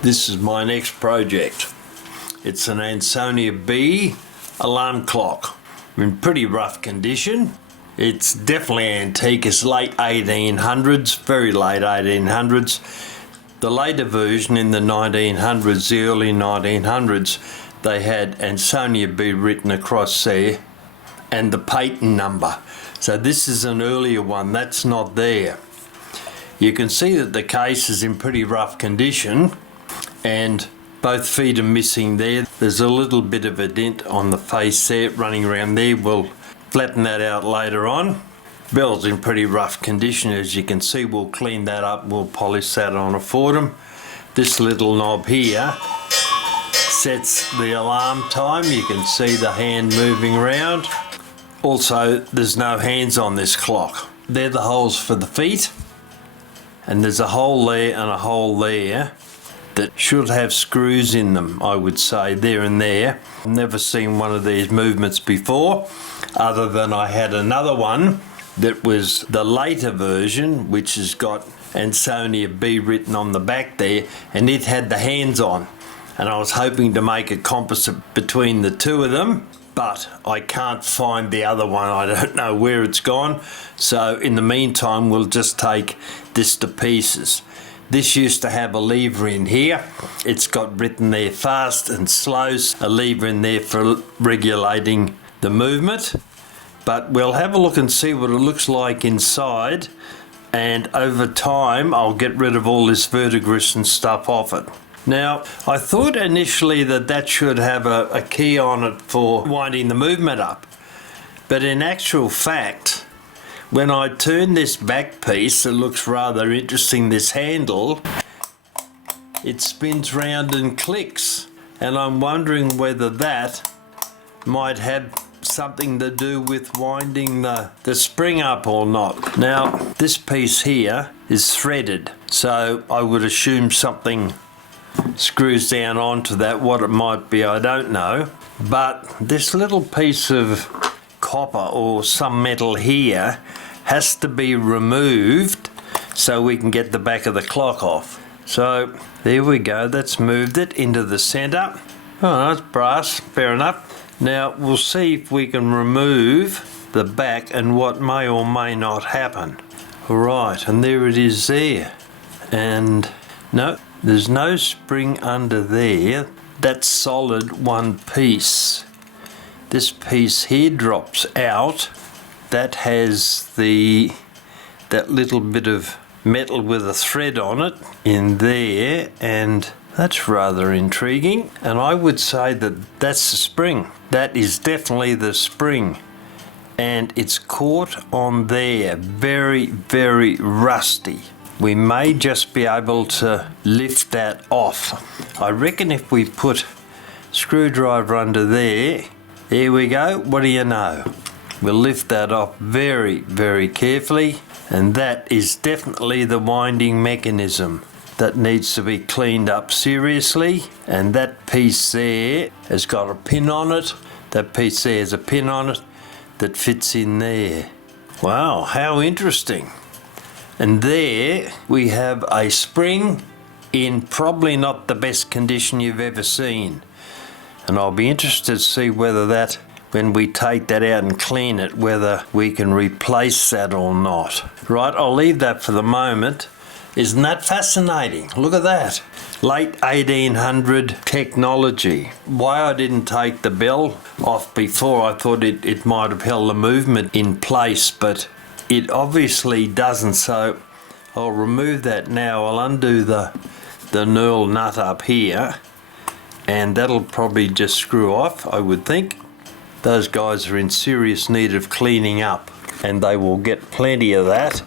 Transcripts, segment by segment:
This is my next project. It's an Ansonia Bee alarm clock in pretty rough condition. It's definitely antique. It's late 1800s, very late 1800s. The later version in the 1900s, the early 1900s, they had Ansonia Bee written across there and the patent number. So this is an earlier one, that's not there. You can see that the case is in pretty rough condition and both feet are missing there. There's a little bit of a dent on the face there running around there. We'll flatten that out later on. Bell's in pretty rough condition, as you can see. We'll clean that up, we'll polish that on a Fordham. This little knob here sets the alarm time. You can see the hand moving around. Also, there's no hands on this clock. They're the holes for the feet, and there's a hole there and a hole there that should have screws in them, I would say, there and there. I've never seen one of these movements before, other than I had another one that was the later version, which has got Ansonia Bee written on the back there, and it had the hands on. And I was hoping to make a composite between the two of them, but I can't find the other one. I don't know where it's gone. So in the meantime, we'll just take this to pieces. This used to have a lever in here. It's got written there fast and slow, a lever in there for regulating the movement. But we'll have a look and see what it looks like inside. And over time, I'll get rid of all this verdigris and stuff off it. Now, I thought initially that should have a key on it for winding the movement up. But in actual fact, when I turn this back piece, it looks rather interesting, this handle, it spins round and clicks. And I'm wondering whether that might have something to do with winding the spring up or not. Now, this piece here is threaded, so I would assume something screws down onto that. What it might be, I don't know. But this little piece of copper or some metal here has to be removed so we can get the back of the clock off. So there we go, that's moved it into the center. Oh, that's brass, fair enough. Now we'll see if we can remove the back and what may or may not happen. Alright, and there it is there. And no, there's no spring under there. That's solid one piece. This piece here drops out. That has that little bit of metal with a thread on it in there, and that's rather intriguing. And I would say that that's the spring. That is definitely the spring. And it's caught on there, very, very rusty. We may just be able to lift that off. I reckon if we put screwdriver under there we go, what do you know? We'll lift that off very, very carefully, and that is definitely the winding mechanism that needs to be cleaned up seriously. And that piece there has got a pin on it. That piece there has a pin on it that fits in there. Wow, how interesting. And there we have a spring in probably not the best condition you've ever seen. And I'll be interested to see whether that, when we take that out and clean it, whether we can replace that or not. Right, I'll leave that for the moment. Isn't that fascinating? Look at that. Late 1800 technology. Why I didn't take the bell off before, I thought it might have held the movement in place, but it obviously doesn't, so I'll remove that now. I'll undo the knurl nut up here, and that'll probably just screw off, I would think. Those guys are in serious need of cleaning up, and they will get plenty of that,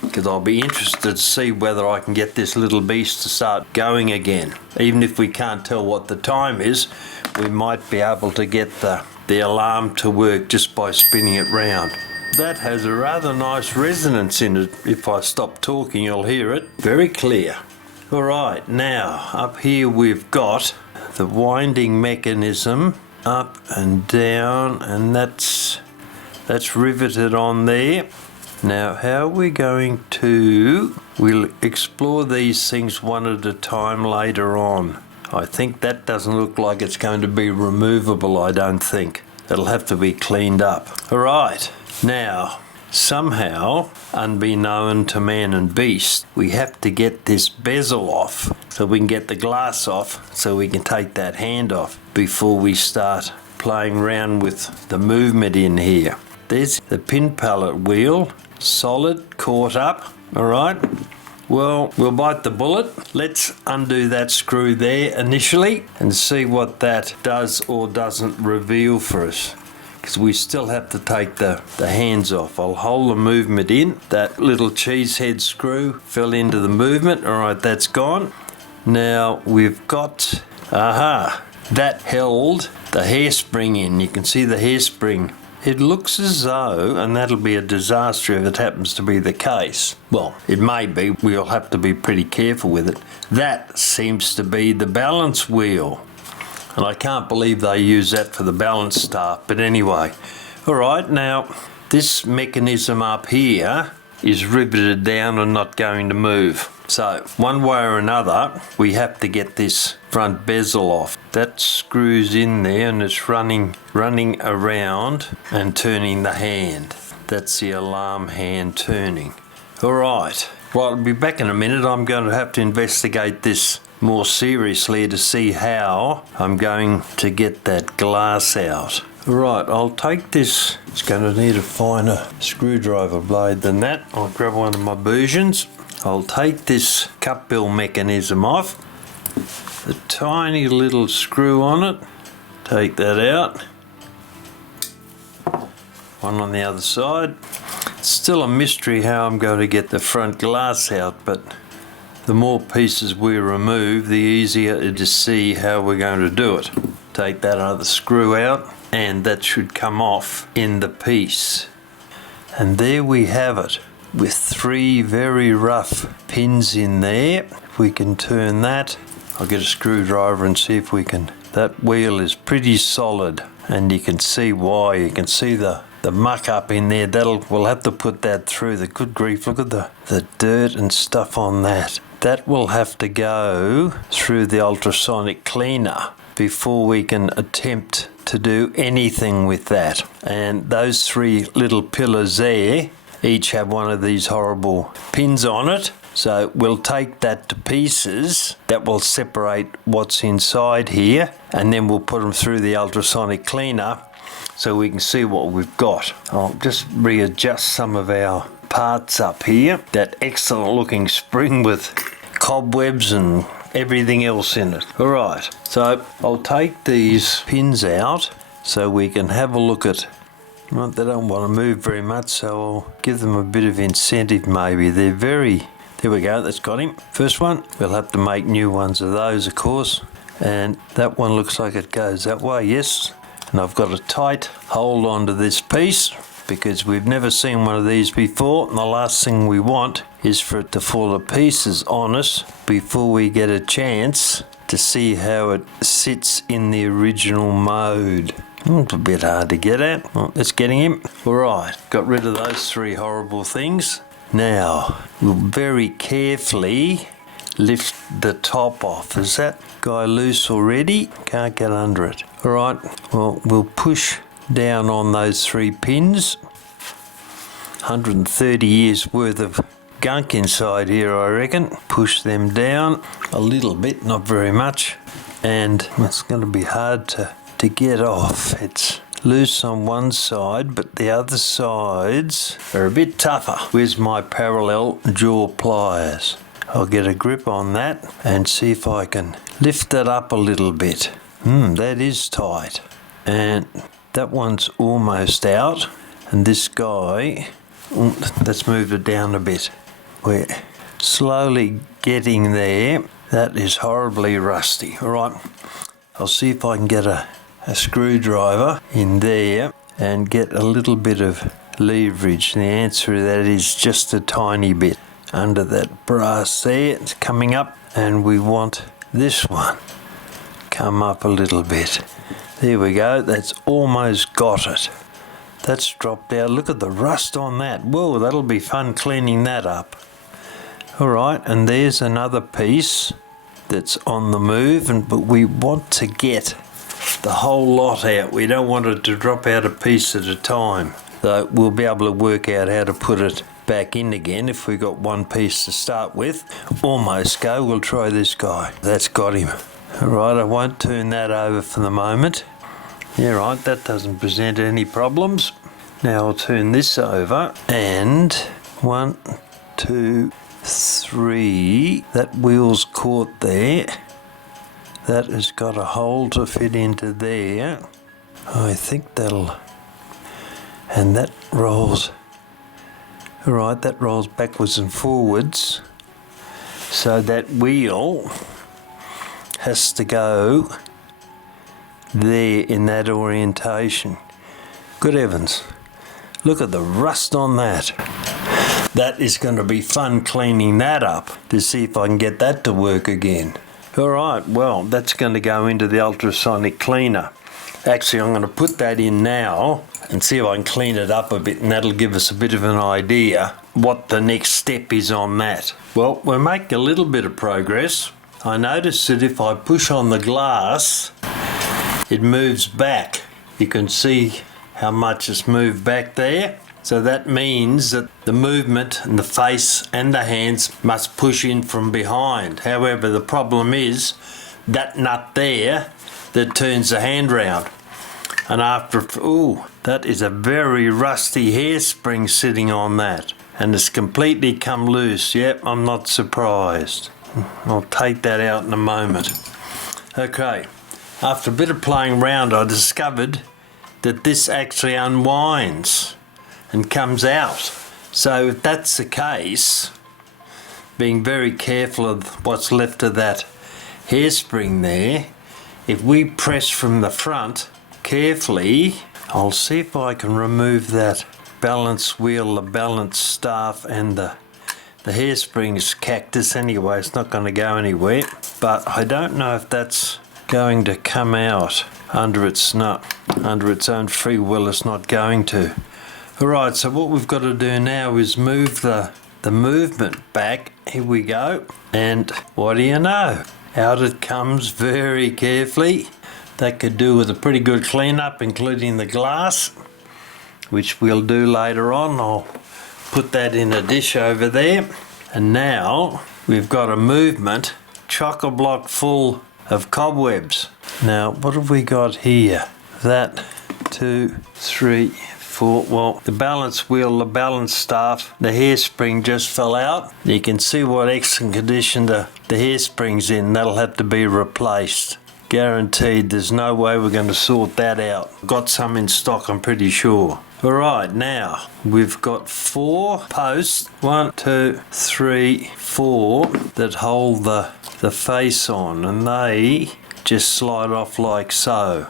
because I'll be interested to see whether I can get this little beast to start going again. Even if we can't tell what the time is, we might be able to get the alarm to work just by spinning it round. That has a rather nice resonance in it. If I stop talking, you'll hear it very clear. Alright, now up here we've got the winding mechanism up and down, and that's riveted on there. Now how we're going to, we'll explore these things one at a time later on. I think that doesn't look like it's going to be removable, I don't think. It'll have to be cleaned up. All right, now somehow, unbeknown to man and beast, we have to get this bezel off so we can get the glass off so we can take that hand off before we start playing around with the movement in here. There's the pin pallet wheel, solid, caught up, all right. Well, we'll bite the bullet. Let's undo that screw there initially and see what that does or doesn't reveal for us, because we still have to take the hands off. I'll hold the movement in. That little cheese head screw fell into the movement. All right, that's gone. Now we've got, that held the hairspring in. You can see the hairspring. It looks as though, and that'll be a disaster if it happens to be the case. Well, it may be. We'll have to be pretty careful with it. That seems to be the balance wheel. And I can't believe they use that for the balance staff. But anyway, all right, now this mechanism up here is riveted down and not going to move. So one way or another, we have to get this front bezel off. That screws in there and it's running around and turning the hand. That's the alarm hand turning. All right, well, I'll be back in a minute. I'm going to have to investigate this more seriously to see how I'm going to get that glass out. Right, I'll take this. It's going to need a finer screwdriver blade than that. I'll grab one of my Boosions. I'll take this cup bill mechanism off. The tiny little screw on it. Take that out. One on the other side. It's still a mystery how I'm going to get the front glass out, but the more pieces we remove, the easier it is to see how we're going to do it. Take that other screw out, and that should come off in the piece. And there we have it, with 3 very rough pins in there. If we can turn that, I'll get a screwdriver and see if we can. That wheel is pretty solid, and you can see why. You can see the muck up in there. We'll have to put that through. The good grief, look at the dirt and stuff on that. That will have to go through the ultrasonic cleaner before we can attempt to do anything with that. And those 3 little pillars there each have one of these horrible pins on it. So we'll take that to pieces. That will separate what's inside here, and then we'll put them through the ultrasonic cleaner so we can see what we've got. I'll just readjust some of our parts up here. That excellent looking spring with cobwebs and everything else in it. All right, so I'll take these pins out so we can have a look at. Well, they don't want to move very much, so I'll give them a bit of incentive maybe. They're very, there we go, that's got him. First one, we'll have to make new ones of those, of course. And that one looks like it goes that way, yes. And I've got a tight hold onto this piece because we've never seen one of these before, and the last thing we want is for it to fall to pieces on us before we get a chance to see how it sits in the original mode. It's a bit hard to get at. Well, that's getting him. All right, got rid of those 3 horrible things. Now, we'll very carefully lift the top off. Is that guy loose already? Can't get under it. All right, well, we'll push down on those 3 pins. 130 years worth of gunk inside here, I reckon. Push them down a little bit, not very much. And it's going to be hard to get off. It's loose on one side, but the other sides are a bit tougher. Where's my parallel jaw pliers? I'll get a grip on that and see if I can lift that up a little bit. That is tight. And that one's almost out. And this guy, let's move it down a bit. We're slowly getting there. That is horribly rusty. All right, I'll see if I can get a screwdriver in there and get a little bit of leverage. And the answer to that is just a tiny bit under that brass there. It's coming up, and we want this one come up a little bit. There we go, that's almost got it. That's dropped out. Look at the rust on that. Whoa, that'll be fun cleaning that up. Alright, and there's another piece that's on the move, but we want to get the whole lot out. We don't want it to drop out a piece at a time. So we'll be able to work out how to put it back in again if we got one piece to start with. Almost go. We'll try this guy. That's got him. Alright, I won't turn that over for the moment. Yeah, right, that doesn't present any problems. Now I'll turn this over, and 1, 2, 3. That wheel's caught there. That has got a hole to fit into there. I think that'll... and that rolls... alright, that rolls backwards and forwards. So that wheel has to go there in that orientation. Good heavens. Look at the rust on that. That is going to be fun cleaning that up to see if I can get that to work again. Alright, well, that's going to go into the ultrasonic cleaner. Actually, I'm going to put that in now and see if I can clean it up a bit, and that'll give us a bit of an idea what the next step is on that. Well, we're making a little bit of progress. I noticed that if I push on the glass, it moves back. You can see how much it's moved back there. So that means that the movement and the face and the hands must push in from behind. However, the problem is that nut there that turns the hand round. And after, ooh, that is a very rusty hairspring sitting on that. And it's completely come loose. Yep, I'm not surprised. I'll take that out in a moment. Okay, after a bit of playing around, I discovered that this actually unwinds and comes out. So if that's the case, being very careful of what's left of that hairspring there, if we press from the front carefully, I'll see if I can remove that balance wheel, the balance staff, and the hairspring is cactus anyway, it's not going to go anywhere, but I don't know if that's going to come out under its own free will. It's not going to. Alright, so what we've got to do now is move the movement back. Here we go. And what do you know? Out it comes very carefully. That could do with a pretty good cleanup, including the glass, which we'll do later on. I'll put that in a dish over there. And now we've got a movement chock-a-block full of cobwebs. Now, what have we got here? That, 2, 3, 4, well, the balance wheel, the balance staff, the hairspring just fell out. You can see what excellent condition the hairspring's in. That'll have to be replaced. Guaranteed. There's no way we're going to sort that out. Got some in stock, I'm pretty sure. Alright, now we've got 4 posts, 1, 2, 3, 4, that hold the face on, and they just slide off like so.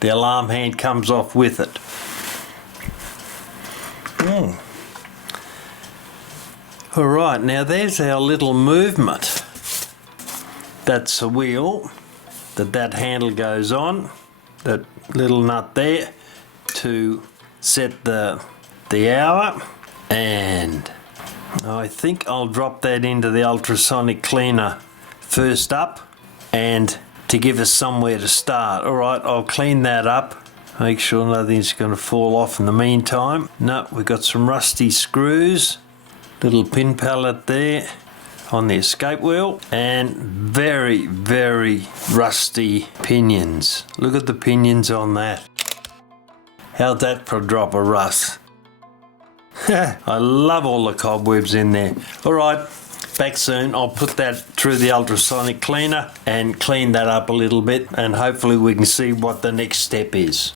The alarm hand comes off with it. Alright, now there's our little movement. That's the wheel that handle goes on, that little nut there to set the hour, and I think I'll drop that into the ultrasonic cleaner first up, and to give us somewhere to start. Alright, I'll clean that up, make sure nothing's going to fall off in the meantime. No, we've got some rusty screws, little pin pallet there on the escape wheel, and very, very rusty pinions. Look at the pinions on that. How'd that for a drop of rust? I love all the cobwebs in there. Alright, back soon. I'll put that through the ultrasonic cleaner and clean that up a little bit, and hopefully we can see what the next step is.